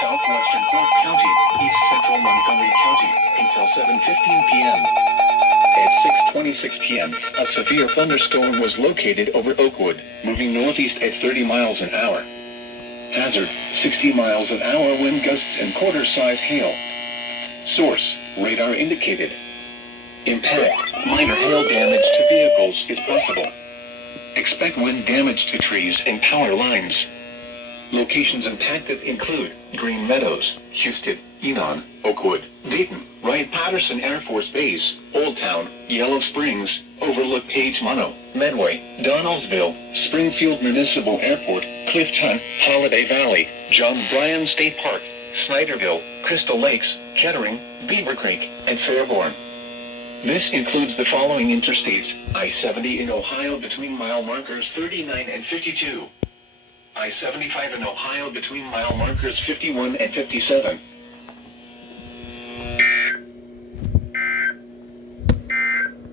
Southwestern North County, East Central Montgomery County, until 7:15 p.m. At 6:26 p.m., a severe thunderstorm was located over Oakwood, moving northeast at 30 miles an hour. Hazard, 60 miles an hour wind gusts and quarter-size hail. Source, radar indicated. Impact, minor hail damage to vehicles if possible. Expect wind damage to trees and power lines. Locations impacted include Green Meadows, Houston, Enon, Oakwood, Dayton, Wright-Patterson Air Force Base, Old Town, Yellow Springs, Overlook Page Mono, Medway, Donaldsville, Springfield Municipal Airport, Clifton, Holiday Valley, John Bryan State Park, Snyderville, Crystal Lakes, Kettering, Beaver Creek, and Fairborn. This includes the following interstates: I-70 in Ohio between mile markers 39 and 52. I-75 in Ohio between mile markers 51 and 57.